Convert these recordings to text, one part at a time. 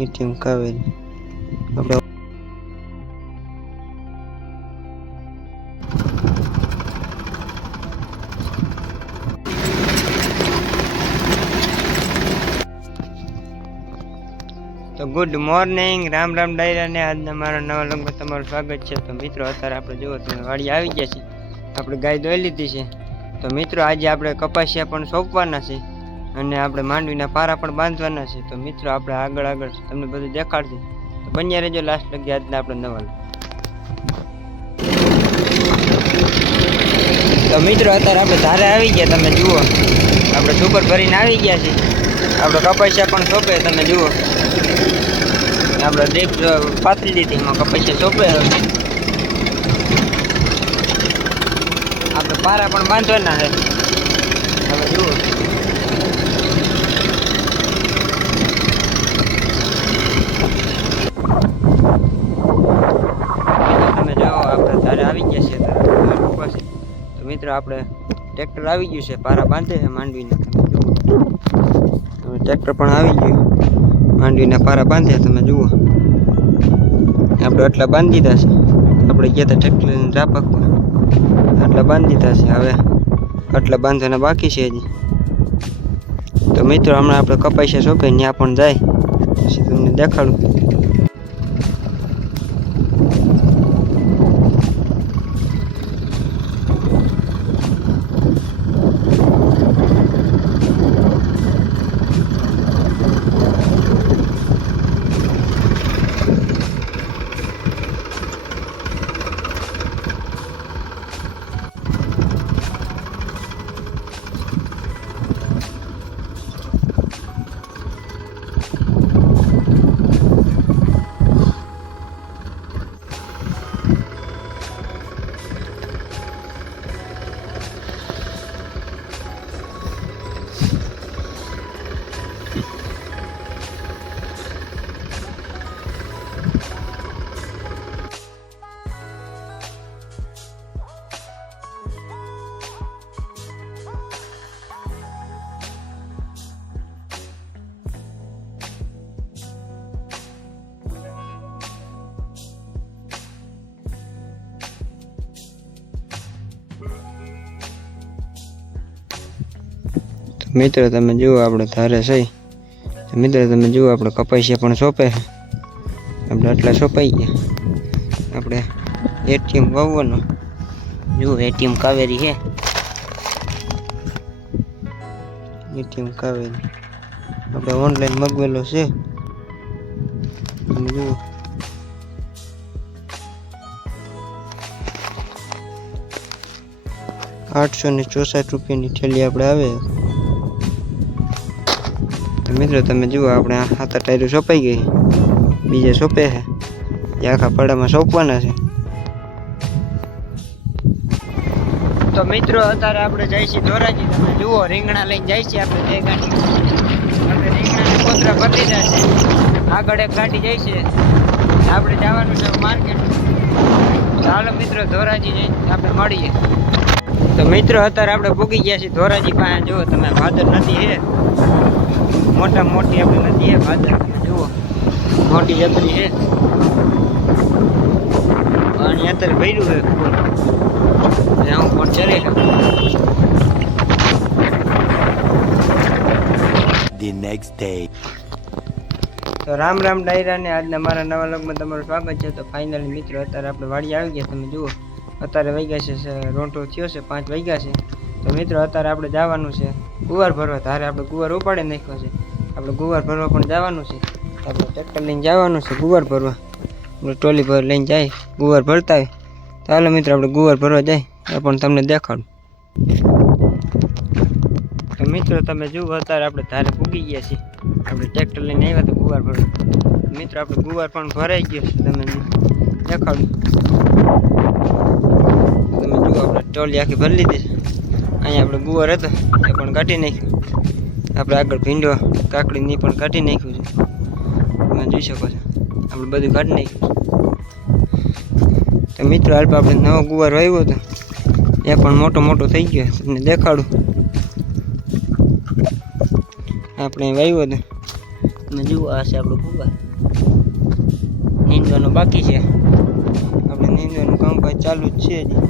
ATM Kaveri આપણે તો good morning, Ram Ram ડાયરા ને આજના મારા નવા લંગમાં તમારું સ્વાગત છે। તો મિત્રો અત્યારે આપણે જુઓ તમે વાડી આવી ગયા છે, આપણે ગાય દોઈ લીધી છે। તો મિત્રો આજે આપણે કપાસિયા પણ સોંપવાના છે અને આપણે માંડવીના પારા પણ બાંધવાના છે। તો મિત્રો આપણે આગળ આગળ તમને બધું દેખાડશે, તો બન્યા રહેજો લાસ્ટ લગી આજના આપણે નવા। તો મિત્રો અત્યારે આપણે ધારે આવી ગયા, તમે જુઓ આપણે સુપર ભરીને આવી ગયા છે। આપણે કપાસિયા પણ સોંપે, તમે જુઓ આપણે ડ્રીપ પાથરી દીધી, એમાં કપાસિયા સોંપે। આપણે પારા પણ બાંધવાના છે, હવે જુઓ તમે જો આપણે ધારે આવી ગયા છે। તો મિત્રો આપણે ટ્રેક્ટર આવી ગયું છે, પારા બાંધે છે માંડવીને, તમે જુઓ ટ્રેક્ટર પણ આવી ગયું, માંડવીના પારા બાંધે તમે જુઓ। આપણે આટલા બાંધી દીધા છે, આપણે ગયા હતા ટ્રેક્ટર લઈને રાપકવા, આટલા બાંધી દીધા છે, હવે આટલા બાંધવાના બાકી છે હજી। તો મિત્રો હમણાં આપણે કપાસિયા સોંપે ત્યાં પણ જાય, પછી તમને દેખાડું। મિત્રો તમે જુઓ આપણે ધારે છે, મિત્રો તમે જુઓ આપણે કપાસિયા પણ સોંપે, આપણે આટલા સોંપાઈ ગયા। આપણે એટીએમ વાવવાનું, જુઓ એટીએમ કાવેરી છે, એટીએમ કાવેરી આપણે ઓનલાઈન મગવેલો છે, તમે જુઓ ₹864 થેલી આપણે આવે। મિત્રો તમે જુઓ આપણે હાથ ટાયરો સોંપાઈ ગઈ, બીજે સોંપે છે, એ આખા પડામાં સોંપવાના છે। તો મિત્રો અત્યારે આપણે જાય છીએ ધોરાજી, તમે જુઓ રીંગણા લઈને જાય છે આપણે બે ગાડી, આપણે રીંગણાને કોતરા ભરી દીધા છે, આગળ એક ગાડી જાય છે, આપણે જવાનું છે માર્કેટ। ચાલો મિત્રો ધોરાજી જઈને આપણે મળીએ। તો મિત્રો અત્યારે આપણે પૂગી ગયા છીએ ધોરાજી પાસે, જુઓ તમે ભાદર નદી છે, મોટા મોટી આપણી નદી છે ભાદર, જુઓ મોટી જબરી છે, પાણી અત્યારે ભર્યું છે ફૂલ, હું પણ ચરે the next day। તો રામ રામ ડાયરા ને આજના મારા નવા વ્લોગમાં તમારું સ્વાગત છે। તો ફાઇનલી મિત્રો અત્યારે આપણે વાડી આવી ગયા, તમે જુઓ અત્યારે વાગ્યા છે રોંટો થયો છે, 5 વાગ્યા છે। તો મિત્રો અત્યારે આપણે જવાનું છે ગુવાર ભરવા, ધારે આપણે ગુવાર ઉપાડી નાખ્યો છે, આપણે ગુવાર ભરવા પણ જવાનું છે, આપણે ટ્રેક્ટર લઈને જવાનું છે ગુવાર ભરવા, આપણે ટ્રોલી ભર લઈને જાય ગુવાર ભરતા હોય। ચાલો મિત્રો આપણે ગુવાર ભરવા જાય, એ પણ તમને દેખાડું। તો મિત્રો તમે જુઓ અત્યારે આપણે ધારે પૂગી ગયા છીએ, આપણે ટ્રેક્ટર લઈને આવ્યા તો ગુવાર ભરવા, મિત્રો આપણે ગુવાર પણ ભરાઈ ગયો છે, તમે દેખાડું। તમે જુઓ આપણે ટ્રોલી આખી ભરી લીધી છે, અહીંયા આપણે ગુવાર હતો એ પણ કાઢી નાખ્યું, આપણે આગળ ભીંડો કાકડીની પણ કાઢી નાખ્યું છે, તમે જોઈ શકો છો આપણે બધું કાઢી નાખ્યું છે। તો મિત્રો હાલ આપણે નવો ગુવાર વાવ્યો હતો, એ પણ મોટો મોટો થઈ ગયો, તમને દેખાડું। આપણે વાવ્યો હતો અને જુઓ આ છે આપણો ગુવાર। નીંદવાનું બાકી છે. આપણે નીંદવાનું કામકાજ ચાલુ જ છે હજી.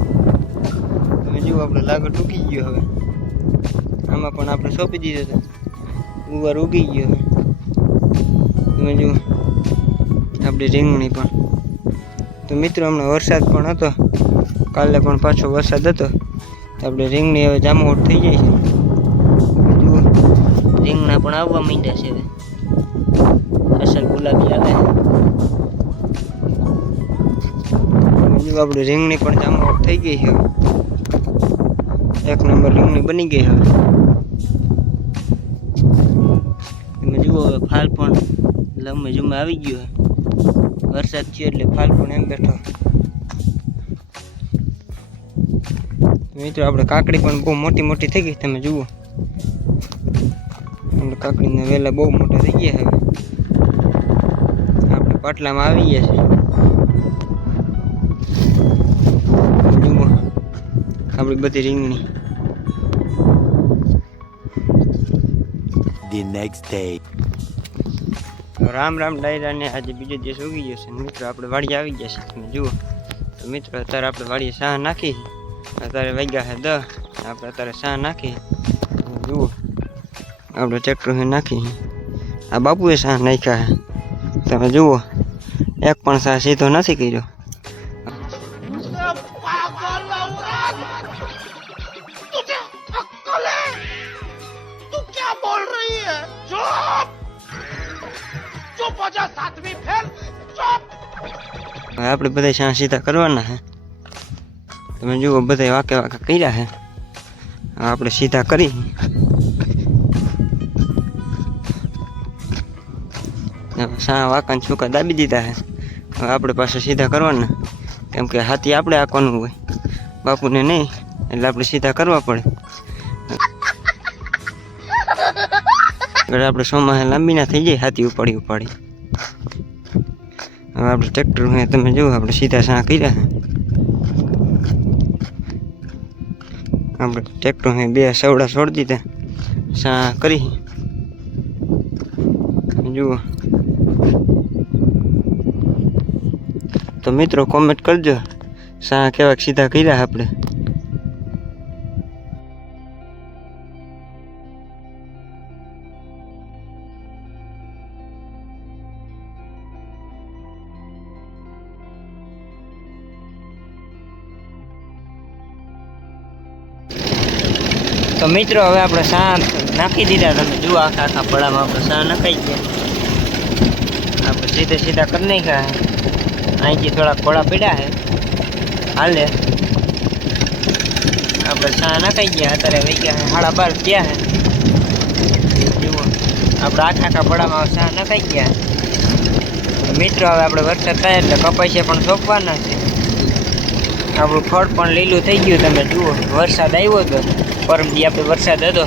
તમે જુઓ આપણે લાગર ટૂંકી ગયો હવે. આમાં પણ આપણે સોંપી દીધો હતો. ગુવાર ઉગી ગયો હવે. તમે જુઓ આપણી રીંગણી પણ. તો મિત્રો હમણાં વરસાદ પણ હતો, કાલે પણ પાછો વરસાદ હતો. તો આપણે રીંગણી હવે જામોટ થઈ જાય છે. જુઓ રીંગણા પણ આવવા માંડ્યા છે હવે. અસલ ગુલાબી આવે. જો આપણી રીંગણી પણ જામોટ થઈ ગઈ છે. એક નંબર રીંગણી બની ગઈ હવે. તમે જુઓ હવે ફાલ પણ લંબે જુમે આવી ગયો. વરસાદ છે એટલે ફાલ પણ એમ બેઠો. મિત્રો આપણે કાકડી પણ બહુ મોટી મોટી થઈ ગઈ. તમે જુઓ આપણે કાકડીના વેલા બહુ મોટા થઈ ગયા હવે. આપણે પાટલામાં આવી ગયા છે. જુઓ આપણી બધી રીંગણી. The next day. Ram Ram ડાયરા ને આજે બીજો દિવસ ઉગી ગયો છે. મિત્રો આપણે વાડી આવી ગયા છે. તમે જુઓ તો મિત્રો અત્યારે આપણે વાડીએ સાહ નાખી. અત્યારે વાગ્યા છે 10. આપણે અત્યારે સાહ નાખી. જુઓ આપણે ટ્રેક્ટર નાખી. આ બાપુએ સાહ નાખ્યા છે. તમે જુઓ એક પણ સાહ સીધો નથી કર્યો. હવે આપણે બધા સાહ સીધા કરવાના છે. તમે જુઓ બધા વાકે વાકે કર્યા છે. હવે આપણે સીધા કરી. સાહ વાંકા છૂકા દાબી દીધા છે. હવે આપણે પાસે સીધા કરવાના, કેમ કે હાથી આપણે આંકવાનું હોય, બાપુને નહીં, એટલે આપણે સીધા કરવા પડે. એટલે આપણે સોમાહે લાંબી ના થઈ જાય હાથી ઉપાડી ઉપાડી. હવે આપણે ટ્રેક્ટર હોય તમે જુઓ આપણે સીધા સાહ કર્યા છે. આપણે ટ્રેક્ટર હોય 2 સવડા છોડી દીધા, સાહ કરી. જુઓ તો મિત્રો કોમેન્ટ કરજો સાહ કેવાક સીધા કર્યા આપણે. તો મિત્રો હવે આપણે સાહ નાખી દીધા. તમે જુઓ આખા આખા પડામાં આપણે સાહ નખાઈ ગયા. આપણે સીધે સીધા કરી નાખ્યા. અહીંથી થોડાક પડા પડ્યા છે, હાલે. આપણે સાહ નખાઈ ગયા. અત્યારે વહી ગયા 12:30 ગયા છે. જુઓ આપણે આખા આખા પડામાં સાહ નખાઈ ગયા. મિત્રો હવે આપણે વરસાદ થાય એટલે કપાસિયા પણ સોંપવાના છે. આપણું ફળ પણ લીલું થઈ ગયું. તમે જુઓ વરસાદ આવ્યો હતો પરમદી આપણે વરસાદ હતો.